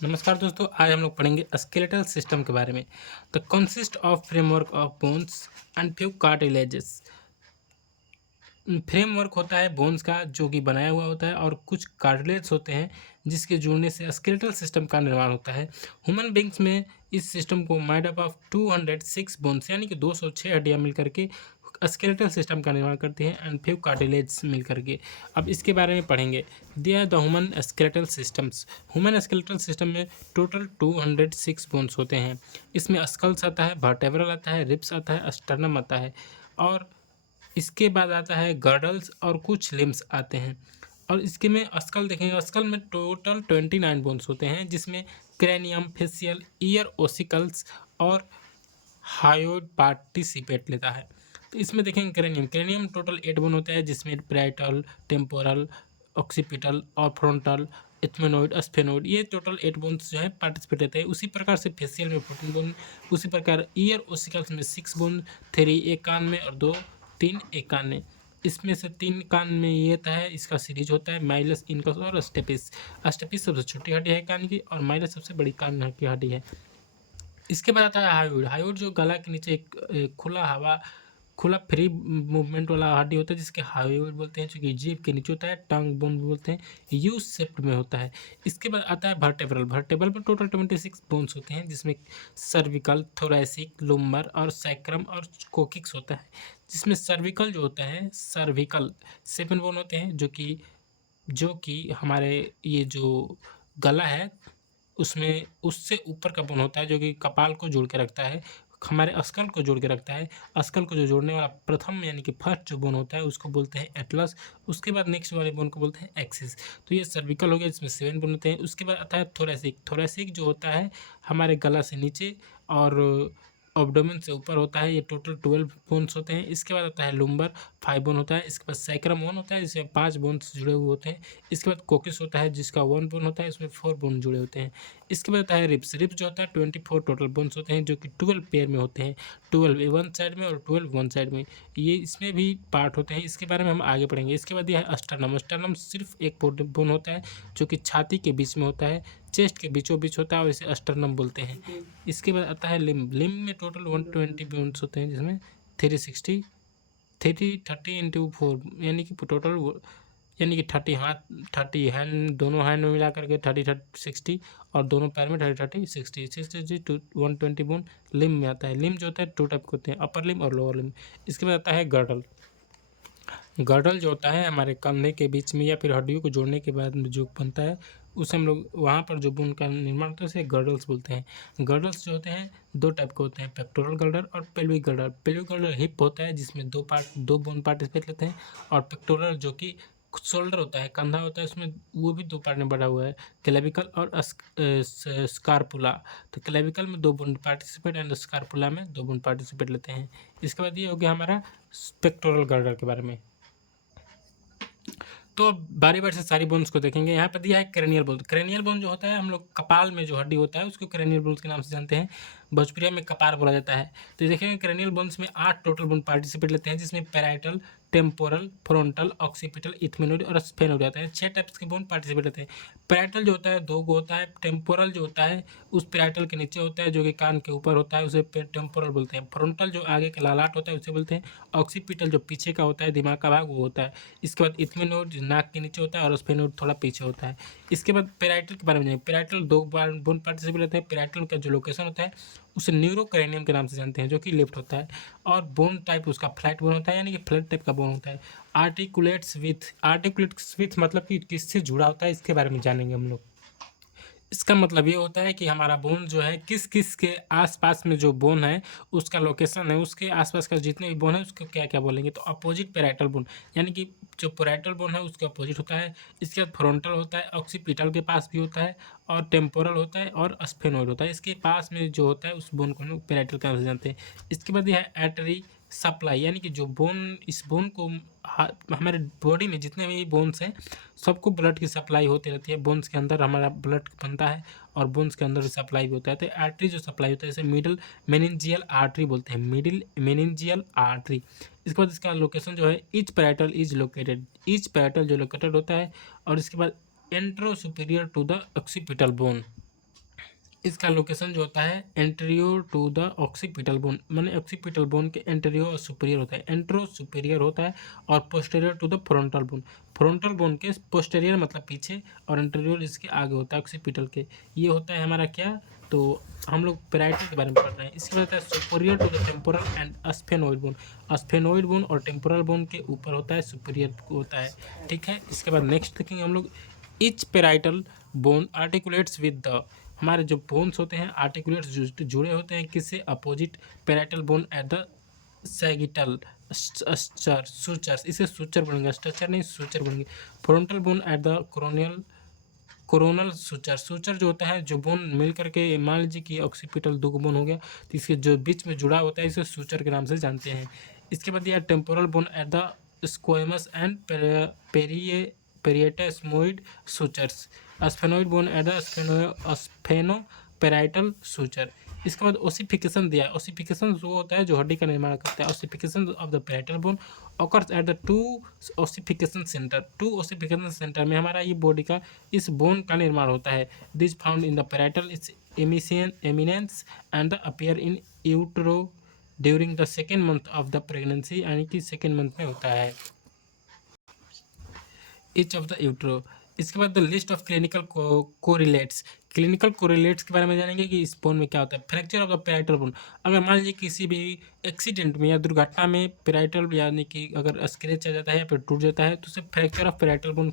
नमस्कार दोस्तों, आज हम लोग पढ़ेंगे स्केलेटल सिस्टम के बारे में। The consist of framework of bones and few cartilages. Framework होता है बोन्स का जो कि बनाया हुआ होता है और कुछ कार्टिलेज होते हैं जिसके जुड़ने से स्केलेटल सिस्टम का निर्माण होता है। ह्यूमन बींग्स में इस सिस्टम को मेड अप ऑफ 206 बोन्स यानी कि 206 हड्डियाँ मिल करके स्केलेटल सिस्टम का निर्माण करती हैं एंड फ्यू कार्टिलेज मिल करके। अब इसके बारे में पढ़ेंगे। दिया the human skeletal systems. Human skeletal system में टोटल 206 बोन्स होते हैं। इसमें स्कल्स आता है, वर्टेब्रल आता है, रिब्स आता है, स्टर्नम आता है और इसके बाद आता है गर्डल्स और कुछ लिम्स आते हैं। और इसके में स्कल देखेंगे, स्कल में टोटल 29 बोन्स होते हैं जिसमें क्रेनियम, फेसियल, ईयर ओसिकल्स और हायोइड पार्टिसिपेट लेता है। तो इसमें देखेंगे क्रेनियम टोटल 8 बोन होता है जिसमें पैराइटल, टेम्पोरल, ऑक्सीपिटल और फ्रंटल, इथ्मेनोइड, स्फेनोइड, ये टोटल 8 बोन्स जो है पार्टिसिपेट लेते हैं। उसी प्रकार से फेसियल में 14 बोन, उसी प्रकार ईयर ओसिकल्स में 6 बोन, 3 एक कान में और 3 एक कान में। इसमें से 3 कान में ये होता है, इसका सीरीज होता है माइलस, इनकस और स्टेपिस। स्टेपिस सबसे छोटी हड्डी है कान की और माइलस सबसे बड़ी कान की हड्डी है। इसके बाद आता है हायोइड। हायोइड जो गला के नीचे एक खुला फ्री मूवमेंट वाला हड्डी होता है जिसके हायोइड बोलते हैं, जो कि जीभ के नीचे होता है, टंग बोन भी बोलते हैं, यू शेप्ड में होता है। इसके बाद आता है वर्टेब्रल। वर्टेब्रल में टोटल 26 बोन्स होते हैं जिसमें सर्विकल, थोरैसिक, लुम्बर और सैक्रम और कोकिक्स होता है। जिसमें सर्विकल जो होता है, सर्विकल 7 बोन होते हैं जो कि हमारे ये जो गला है उसमें उससे ऊपर का बोन होता है जो कि कपाल को जोड़ के रखता है, हमारे अस्कल को जोड़ के रखता है। अस्कल को जो जोड़ने वाला प्रथम यानी कि फर्स्ट जो बोन होता है उसको बोलते हैं एटलस। उसके बाद नेक्स्ट वाले बोन को बोलते हैं एक्सिस। तो ये सर्विकल हो गया जिसमें 7 बोन होते हैं। उसके बाद आता है थोरैसिक। थोरैसिक जो होता है हमारे गला से नीचे और एब्डोमेन से ऊपर होता है, ये टोटल 12 बोन्स होते हैं। इसके बाद आता है लुम्बर, 5 बोन होता है। इसके बाद सैक्रम 1 होता है जिसमें 5 बोन्स जुड़े हुए होते हैं। इसके बाद कोकिस होता है जिसका 1 बोन होता है, इसमें 4 बोन जुड़े होते हैं। इसके बाद आता है रिब्स। रिब्स जो होता है 24 टोटल बोन्स होते हैं जो कि 12 पेयर में होते हैं, 12 वन साइड में और 12 वन साइड में। ये इसमें भी पार्ट होते हैं, इसके बारे में हम आगे पढ़ेंगे। इसके बाद यह है स्टर्नम। स्टर्नम सिर्फ एक बोन होता है जो कि छाती के बीच में होता है, चेस्ट के बीचों बीच होता है और इसे स्टर्नम बोलते हैं। इसके बाद आता है लिम्ब। लिम्ब में टोटल 120 बोन्स होते हैं जिसमें 360 30 इंटू 4 यानी कि टोटल यानी कि 30 हाथ, 30 हैंड, दोनों हैंड में मिला करके 30 60 और दोनों पैर में 30 60 60 टू 120 बोन लिम्ब में आता है। लिम्ब जो होता है 2 टाइप के होते हैं, अपर लिम्ब और लोअर लिम्ब। इसके बाद आता है गर्डल। गर्डल जो होता है हमारे कंधे के बीच में या फिर हड्डियों को जोड़ने के बाद में जो बनता है उसे हम लोग वहाँ पर जो बोन का निर्माण होता है उसे गर्डल्स बोलते हैं। गर्डल्स जो होते हैं 2 टाइप के होते हैं, पेक्टोरल गर्डल और pelvic girdle. Pelvic girdle hip होता है जिसमें 2 बोन पार्टिसिपेट लेते हैं, और पेक्टोरल जो कि शोल्डर होता है, कंधा होता है, उसमें वो भी 2 पार्ट में बड़ा हुआ है, क्लेविकल और स्कारपुला। तो क्लेविकल में 2 बोन पार्टिसिपेट एंड स्कारपुला में 2 बोन पार्टिसिपेट लेते हैं। इसके बाद ये हो गया हमारा पेक्टोरल गर्डल के बारे में। तो बारी बारी से सारी बोन्स को देखेंगे। यहाँ पर दिया है क्रेनियल बोन। क्रेनियल बोन जो होता है हम लोग कपाल में जो हड्डी होता है उसको क्रेनियल बोन्स के नाम से जानते हैं, भोजपुरिया में कपार बोला जाता है। तो देखेंगे क्रेनियल बोन्स में 8 टोटल बोन पार्टिसिपेट लेते हैं जिसमें पैराइटल, टेम्पोरल, फ्रंटल, ऑक्सीपिटल, इथ्मेनोइड और स्फेनोइड आता है। 6 टाइप्स के बोन पार्टिसिपेट लेते हैं। पैराइटल जो होता है 2 को होता है। टेम्पोरल जो होता है उस पैराइटल के नीचे होता है जो कि कान के ऊपर होता है, उसे टेम्पोरल बोलते हैं। फ्रंटल जो आगे का लालाट होता है उसे बोलते हैं। ऑक्सीपिटल जो पीछे का होता है, दिमाग का भाग, वो होता है। इसके बाद इथ्मेनोइड नाक के नीचे होता है और स्फेनोइड थोड़ा पीछे होता है। इसके बाद पैराइटल के बारे में जाएंगे। पैराइटल 2 बार बोन पार्टिसिपेट लेते हैं। पैराइटल का जो लोकेशन होता है उसे न्यूरोक्रेनियम के नाम से जानते हैं जो कि लेफ्ट होता है, और बोन टाइप उसका फ्लैट बोन होता है यानी कि फ्लैट टाइप का बोन होता है। आर्टिकुलेट्स विथ मतलब कि किससे जुड़ा होता है इसके बारे में जानेंगे हम लोग। इसका मतलब ये होता है कि हमारा बोन जो है किस किस के आसपास में जो बोन है उसका लोकेशन है, उसके आसपास का जितने भी बोन है उसको क्या क्या बोलेंगे। तो अपोजिट पैराइटल बोन यानी कि जो पैराइटल बोन है उसके अपोजिट होता है। इसके बाद फ्रंटल होता है, ऑक्सीपिटल के पास भी होता है, और टेम्पोरल होता है और स्फेनोइड होता है। इसके पास में जो होता है उस बोन को हम लोग पैराइटल का नाम से जानते हैं। इसके बाद यह है एटरी सप्लाई यानी कि जो बोन, इस बोन को हमारे बॉडी में जितने भी बोन्स हैं सबको ब्लड की सप्लाई होती रहती है। बोन्स के अंदर हमारा ब्लड बनता है और बोन्स के अंदर सप्लाई भी होता है। तो आर्टरी जो सप्लाई होता है इसे मिडल मेनिंजियल आर्टरी बोलते हैं, मिडिल मेनिंजियल आर्टरी। इसके बाद इसका लोकेशन जो है each parietal is located, each parietal जो लोकेटेड होता है। और इसके बाद antero superior to the occipital bone. इसका लोकेशन जो होता है anterior to the occipital bone, माने ऑक्सीपिटल बोन के एंटेरियर और सुपीरियर होता है, एंट्रो सुपीरियर होता है, और posterior to the frontal bone, frontal bone के पोस्टेरियर मतलब पीछे, और एंटेरियर इसके आगे होता है ऑक्सीपिटल के। ये होता है हमारा क्या, तो हम लोग पेराइटल के बारे में पढ़ रहे हैं। इसके बाद superior to the temporal and sphenoid bone, sphenoid bone और टेम्पोरल बोन के ऊपर होता है, सुपीरियर होता है, ठीक है। इसके बाद नेक्स्ट देखेंगे हम लोग, etch parietal bone articulates with the, हमारे जो बोन्स होते हैं आर्टिकुलेट्स जुड़े होते हैं किससे, opposite parietal bone at the sagittal suture, इसे सूचर बनेंगे, स्ट्रक्चर नहीं सूचर बनेंगे। Frontal bone at the coronal suture, suture जो होता है जो बोन मिल करके, मान लीजिए कि ऑक्सीपिटल दो बोन हो गया तो इसके जो बीच में जुड़ा होता है इसे सूचर के नाम से जानते हैं। इसके बाद यह temporal bone at the squamous and parietomastoid sutures, sphenoid bone at the sphenoparietal suture. इसके बाद ओसिफिकेशन दिया है, ओसिफिकेशन जो होता है जो हड्डी का निर्माण करता है, ossification of the parietal bone occurs at the two ossification centre, two ossification centre में हमारा ये बॉडी का इस बोन का निर्माण होता है। This found in the parietal it's eminence and the appear in utero during the second month of the pregnancy, यानी कि सेकेंड मंथ में होता है इच ऑफ द यूट्रो। इसके बाद the list of clinical correlates, clinical correlates के बारे में जानेंगे कि इस बोन में क्या होता है। Fracture of the parietal bone, अगर मान लीजिए किसी भी एक्सीडेंट में या दुर्घटना में पेराइटल यानी कि अगर स्क्रैच आ जाता है या फिर टूट जाता है तो उसे फ्रैक्चर ऑफ पेराइटल बोन